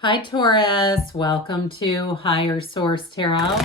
Hi, Taurus. Welcome to Higher Source Tarot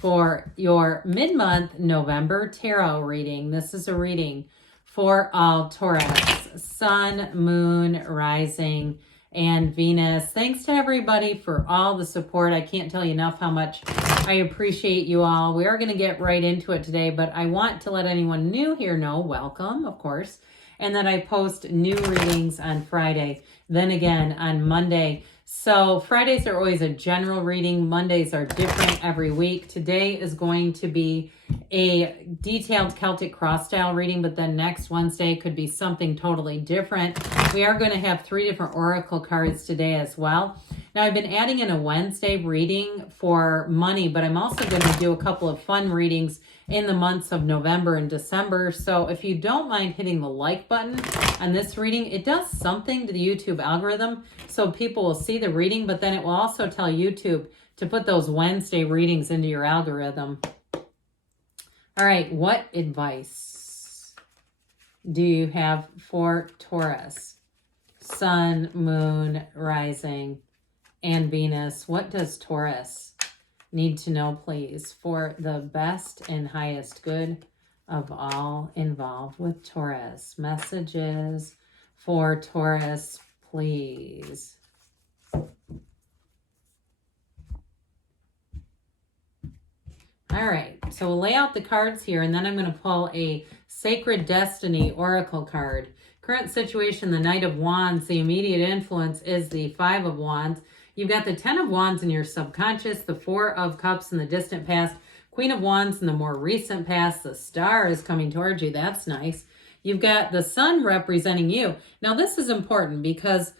for your mid-month November tarot reading. This is a reading for all Taurus, Sun, Moon, Rising, and Venus. Thanks to everybody for all the support. I can't tell you enough how much I appreciate you all. We are going to get right into it today, but I want to let anyone new here know, welcome, of course, and that I post new readings on Friday, then again on Monday. So Fridays are always a general reading. Mondays are different every week. Today is going to be a detailed Celtic cross style reading, but then next Wednesday could be something totally different. We are going to have 3 different oracle cards today as well. Now, I've been adding in a Wednesday reading for money, but I'm also going to do a couple of fun readings in the months of November and December. So if you don't mind hitting the like button on this reading, it does something to the YouTube algorithm. So people will see the reading, but then it will also tell YouTube to put those Wednesday readings into your algorithm. All right, what advice do you have for Taurus, Sun, Moon, Rising, and Venus? What does Taurus need to know, please, for the best and highest good of all involved with Taurus? Messages for Taurus, please. All right, so we'll lay out the cards here, and then I'm going to pull a Sacred Destiny Oracle card. Current situation, the Knight of Wands. The immediate influence is the 5 of Wands. You've got the 10 of Wands in your subconscious, the 4 of Cups in the distant past, Queen of Wands in the more recent past. The Star is coming towards you. That's nice. You've got the Sun representing you. Now, this is important because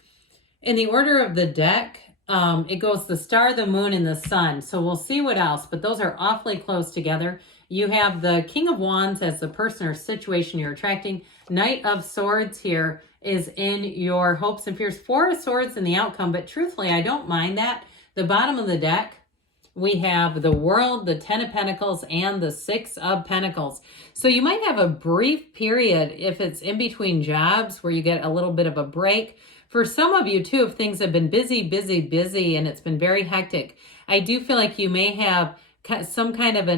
in the order of the deck, it goes the Star, the Moon, and the Sun. So we'll see what else, but those are awfully close together. You have the King of Wands as the person or situation you're attracting. Knight of Swords here is in your hopes and fears. 4 of Swords in the outcome, but truthfully, I don't mind that. The bottom of the deck, we have the World, the 10 of Pentacles, and the 6 of Pentacles. So you might have a brief period if it's in between jobs where you get a little bit of a break. For some of you, too, if things have been busy, and it's been very hectic, I do feel like you may have some kind of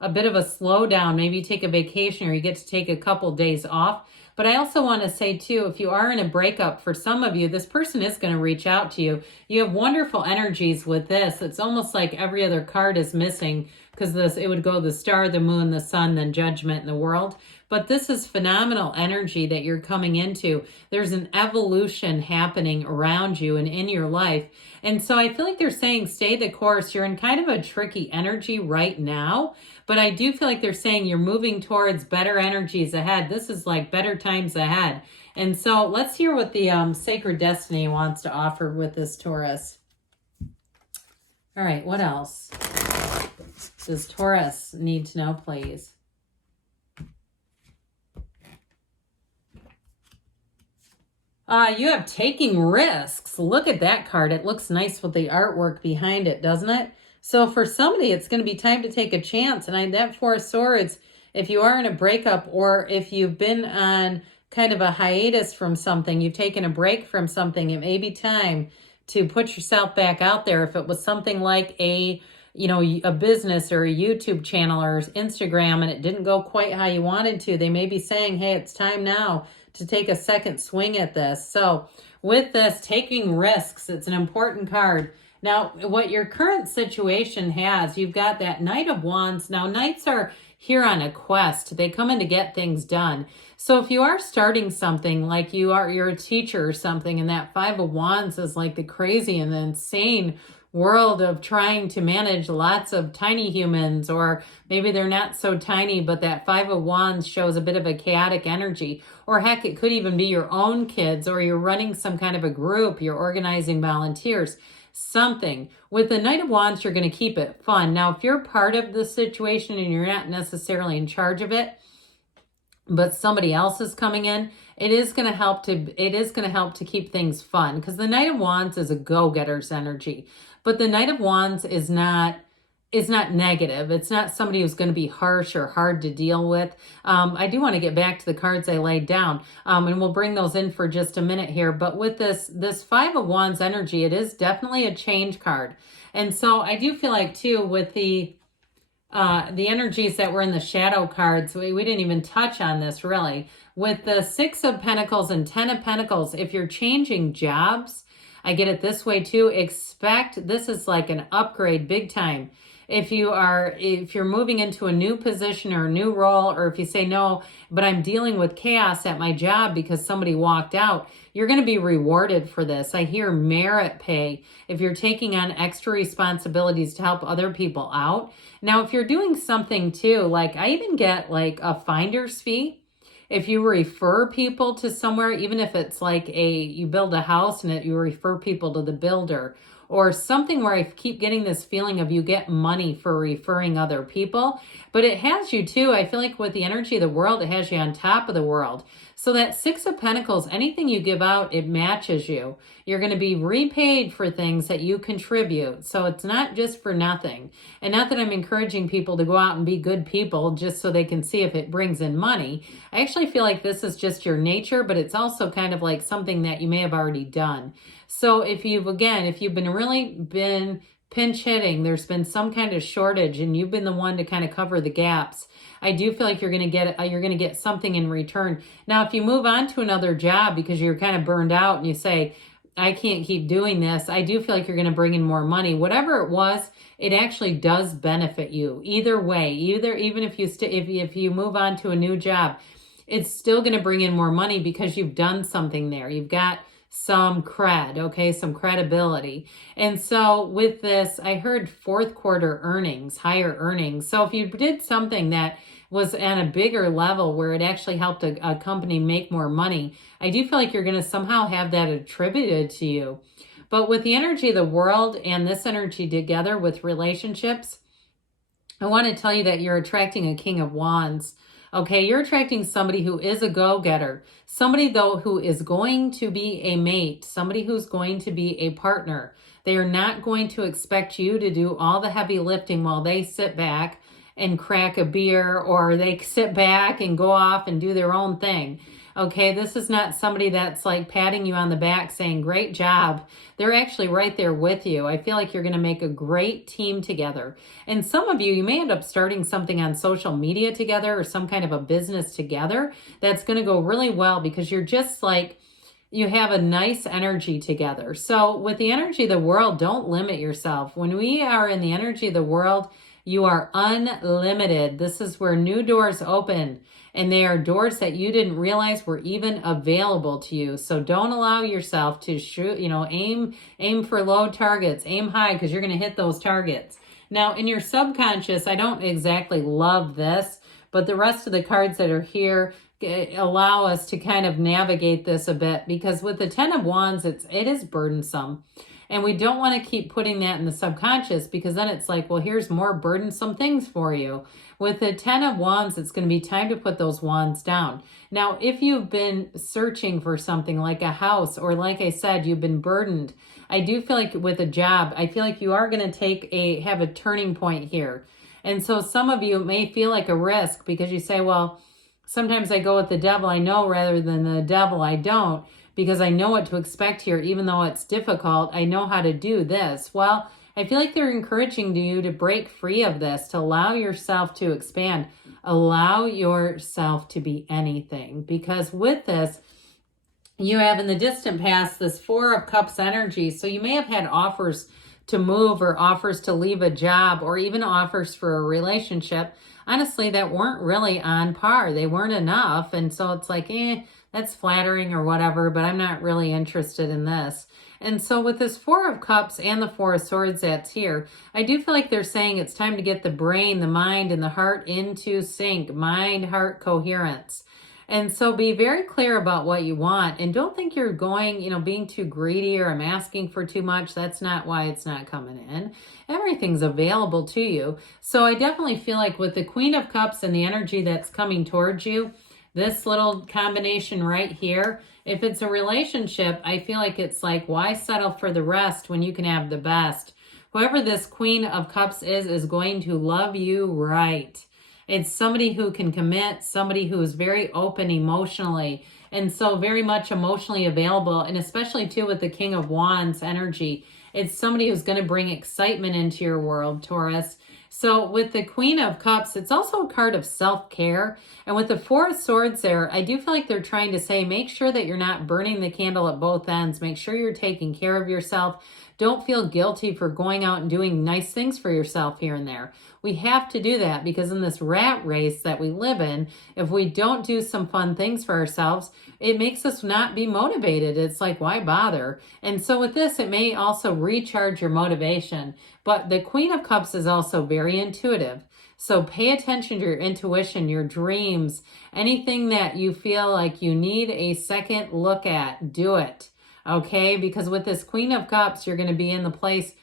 a bit of a slowdown. Maybe you take a vacation or you get to take a couple days off. But I also want to say, too, if you are in a breakup, for some of you, this person is going to reach out to you. You have wonderful energies with this. It's almost like every other card is missing because it would go the Star, the Moon, the Sun, then Judgment in the World. But this is phenomenal energy that you're coming into. There's an evolution happening around you and in your life. And so I feel like they're saying stay the course. You're in kind of a tricky energy right now, but I do feel like they're saying you're moving towards better energies ahead. This is like better times ahead. And so let's hear what the Sacred Destiny wants to offer with this Taurus. All right, what else does Taurus need to know, please? You have taking risks. Look at that card. It looks nice with the artwork behind it, doesn't it? So for somebody, it's going to be time to take a chance. And that 4 of Swords, if you are in a breakup or if you've been on kind of a hiatus from something, you've taken a break from something, it may be time to put yourself back out there. If it was something like a business or a YouTube channel or Instagram and it didn't go quite how you wanted to, they may be saying, hey, it's time now to take a second swing at this. So with this, taking risks, it's an important card. Now, what your current situation has, you've got that Knight of Wands. Now, Knights are here on a quest. They come in to get things done. So if you are starting something, like you're a teacher or something, and that 5 of Wands is like the crazy and the insane world of trying to manage lots of tiny humans, or maybe they're not so tiny, but that 5 of Wands shows a bit of a chaotic energy. Or heck, it could even be your own kids, or you're running some kind of a group, you're organizing volunteers, something. With the Knight of Wands, you're going to keep it fun. Now, if you're part of the situation and you're not necessarily in charge of it, but somebody else is coming in, it is going to help to keep things fun, because the Knight of Wands is a go-getter's energy. But the Knight of Wands is not is not negative. It's not somebody who's going to be harsh or hard to deal with. I do want to get back to the cards I laid down, and we'll bring those in for just a minute here. But with this Five of Wands energy, it is definitely a change card. And so I do feel like too, with the energies that were in the shadow cards, we didn't even touch on this really. With the Six of Pentacles and Ten of Pentacles, if you're changing jobs, I get it this way too, expect this is like an upgrade big time. If you're moving into a new position or a new role, or if you say, no, but I'm dealing with chaos at my job because somebody walked out, you're going to be rewarded for this. I hear merit pay if you're taking on extra responsibilities to help other people out. Now, if you're doing something too, like I even get like a finder's fee. If you refer people to somewhere, even if it's like you build a house and you refer people to the builder, or something where I keep getting this feeling of you get money for referring other people, but it has you too. I feel like with the energy of the world, it has you on top of the world. So that Six of Pentacles, anything you give out, it matches you. You're going to be repaid for things that you contribute. So it's not just for nothing. And not that I'm encouraging people to go out and be good people just so they can see if it brings in money. I actually feel like this is just your nature, but it's also kind of like something that you may have already done. So if you've been pinch hitting, there's been some kind of shortage and you've been the one to kind of cover the gaps, I do feel like you're going to get something in return. Now, if you move on to another job because you're kind of burned out and you say, I can't keep doing this, I do feel like you're going to bring in more money. Whatever it was, it actually does benefit you. Either way, even if you move on to a new job, it's still going to bring in more money because you've done something there. You've got some cred, okay, some credibility. And so with this, I heard fourth quarter earnings, higher earnings. So if you did something that was at a bigger level where it actually helped a company make more money, I do feel like you're going to somehow have that attributed to you. But with the energy of the world and this energy together with relationships, I want to tell you that you're attracting a King of Wands. Okay, you're attracting somebody who is a go-getter. Somebody, though, who is going to be a mate. Somebody who's going to be a partner. They are not going to expect you to do all the heavy lifting while they sit back and crack a beer, or they sit back and go off and do their own thing. Okay, this is not somebody that's like patting you on the back saying, great job. They're actually right there with you. I feel like you're going to make a great team together. And some of you may end up starting something on social media together or some kind of a business together that's going to go really well because you're just like, you have a nice energy together. So with the energy of the world, don't limit yourself. When we are in the energy of the world, you are unlimited. This is where new doors open, and they are doors that you didn't realize were even available to you. So don't allow yourself to shoot, aim for low targets, aim high, because you're going to hit those targets. Now, in your subconscious, I don't exactly love this, but the rest of the cards that are here allow us to kind of navigate this a bit, because with the Ten of Wands, it is burdensome. And we don't want to keep putting that in the subconscious, because then it's like, well, here's more burdensome things for you. With the Ten of Wands, it's going to be time to put those wands down. Now, if you've been searching for something like a house, or like I said, you've been burdened, I do feel like with a job, I feel like you are going to have a turning point here. And so some of you may feel like a risk because you say, well, sometimes I go with the devil I know rather than the devil I don't, because I know what to expect here. Even though it's difficult, I know how to do this. Well, I feel like they're encouraging you to break free of this, to allow yourself to expand, allow yourself to be anything. Because with this, you have in the distant past this Four of Cups energy. So you may have had offers to move, or offers to leave a job, or even offers for a relationship, honestly, that weren't really on par. They weren't enough. And so it's like, that's flattering or whatever, but I'm not really interested in this. And so with this Four of Cups and the Four of Swords that's here, I do feel like they're saying it's time to get the brain, the mind, and the heart into sync. Mind, heart, coherence. And so be very clear about what you want, and don't think you're going, being too greedy or I'm asking for too much. That's not why it's not coming in. Everything's available to you. So I definitely feel like with the Queen of Cups and the energy that's coming towards you, this little combination right here, if it's a relationship, I feel like it's like, why settle for the rest when you can have the best? Whoever this Queen of Cups is going to love you right. It's somebody who can commit, somebody who is very open emotionally, and so very much emotionally available, and especially too with the King of Wands energy. It's somebody who's going to bring excitement into your world, Taurus. So with the Queen of Cups, it's also a card of self-care. And with the Four of Swords there, I do feel like they're trying to say, make sure that you're not burning the candle at both ends. Make sure you're taking care of yourself. Don't feel guilty for going out and doing nice things for yourself here and there. We have to do that because in this rat race that we live in, if we don't do some fun things for ourselves, it makes us not be motivated. It's like, why bother? And so with this, it may also recharge your motivation. But the Queen of Cups is also very intuitive. So pay attention to your intuition, your dreams, anything that you feel like you need a second look at, do it. Okay, because with this Queen of Cups, you're going to be in the place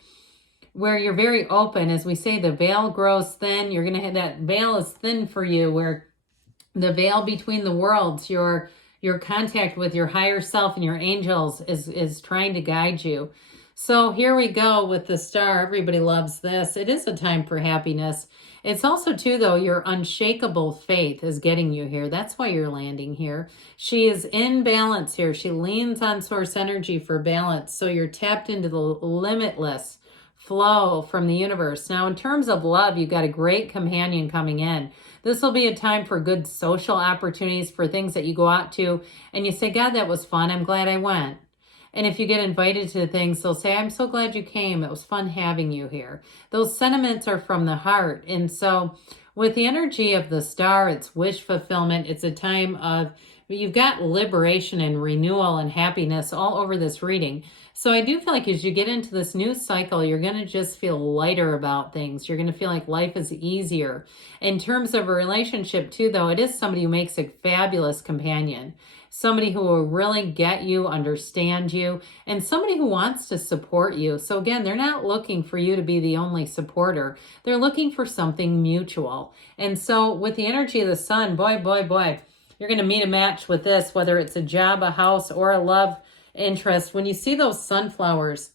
where you're very open. As we say, the veil grows thin. You're going to have that veil is thin for you, where the veil between the worlds, your contact with your higher self and your angels is trying to guide you. So here we go with the Star. Everybody loves this. It is a time for happiness. It's also, too, though, your unshakable faith is getting you here. That's why you're landing here. She is in balance here. She leans on source energy for balance. So you're tapped into the limitless flow from the universe. Now, in terms of love, you've got a great companion coming in. This will be a time for good social opportunities, for things that you go out to and you say, God, that was fun. I'm glad I went. And if you get invited to things, they'll say, I'm so glad you came. It was fun having you here. Those sentiments are from the heart. And so with the energy of the Star, it's wish fulfillment. It's a time of, you've got liberation and renewal and happiness all over this reading. So I do feel like as you get into this new cycle, you're going to just feel lighter about things. You're going to feel like life is easier. In terms of a relationship too, though, it is somebody who makes a fabulous companion. Somebody who will really get you, understand you, and somebody who wants to support you. So again, they're not looking for you to be the only supporter. They're looking for something mutual. And so with the energy of the Sun, boy, you're going to meet a match with this, whether it's a job, a house, or a love interest. When you see those sunflowers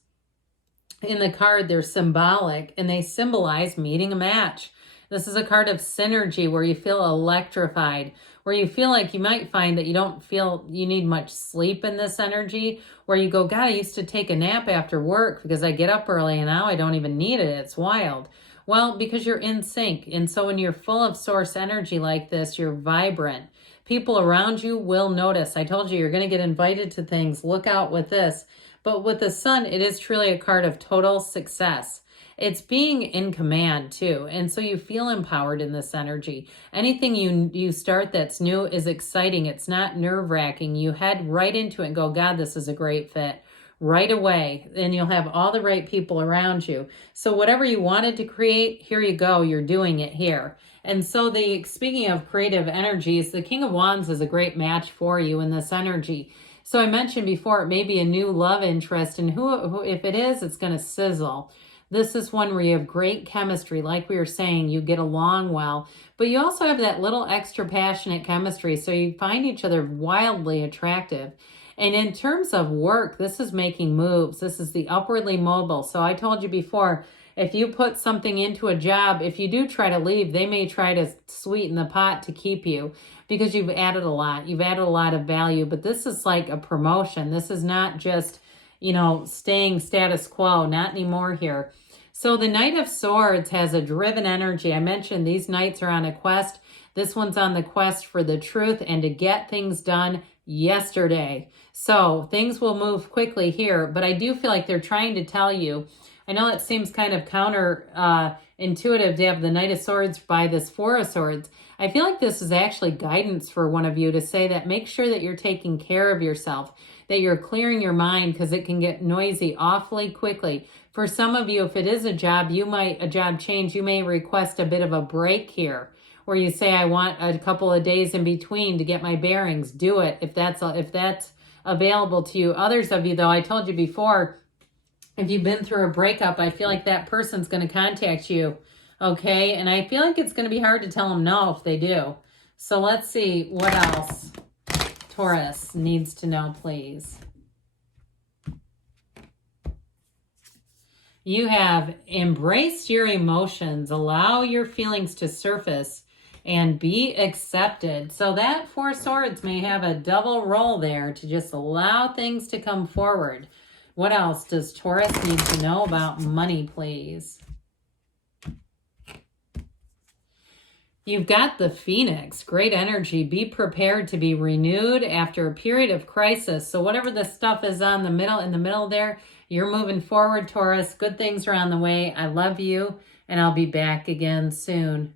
in the card, they're symbolic and they symbolize meeting a match. This is a card of synergy where you feel electrified, where you feel like you might find that you don't feel you need much sleep in this energy, where you go, God, I used to take a nap after work because I get up early and now I don't even need it. It's wild. Well, because you're in sync. And so when you're full of source energy like this, you're vibrant. People around you will notice. I told you, you're going to get invited to things. Look out with this. But with the Sun, it is truly a card of total success. It's being in command too. And so you feel empowered in this energy. Anything you start that's new is exciting. It's not nerve-wracking. You head right into it and go, God, this is a great fit right away. And you'll have all the right people around you. So whatever you wanted to create, here you go. You're doing it here. And so speaking of creative energies, the King of Wands is a great match for you in this energy. So I mentioned before, it may be a new love interest, and who if it is, it's going to sizzle. This is one where you have great chemistry. Like we were saying, you get along well, but you also have that little extra passionate chemistry. So you find each other wildly attractive. And in terms of work, this is making moves. This is the upwardly mobile. So I told you before, if you put something into a job, if you do try to leave, they may try to sweeten the pot to keep you because you've added a lot. You've added a lot of value, but this is like a promotion. This is not just, staying status quo, not anymore here. So the Knight of Swords has a driven energy. I mentioned these knights are on a quest. This one's on the quest for the truth and to get things done yesterday. So things will move quickly here, but I do feel like they're trying to tell you, I know it seems kind of intuitive to have the Knight of Swords by this Four of Swords. I feel like this is actually guidance for one of you to say that make sure that you're taking care of yourself, that you're clearing your mind because it can get noisy awfully quickly. For some of you, if it is a job change, you may request a bit of a break here where you say, I want a couple of days in between to get my bearings. Do it if that's available to you. Others of you, though, I told you before, if you've been through a breakup, I feel like that person's going to contact you, okay? And I feel like it's going to be hard to tell them no if they do. So let's see what else Taurus needs to know, please. You have embraced your emotions, allow your feelings to surface, and be accepted. So that Four Swords may have a double role there to just allow things to come forward. What else does Taurus need to know about money, please? You've got the Phoenix, great energy. Be prepared to be renewed after a period of crisis. So whatever the stuff is in the middle there, you're moving forward, Taurus. Good things are on the way. I love you, and I'll be back again soon.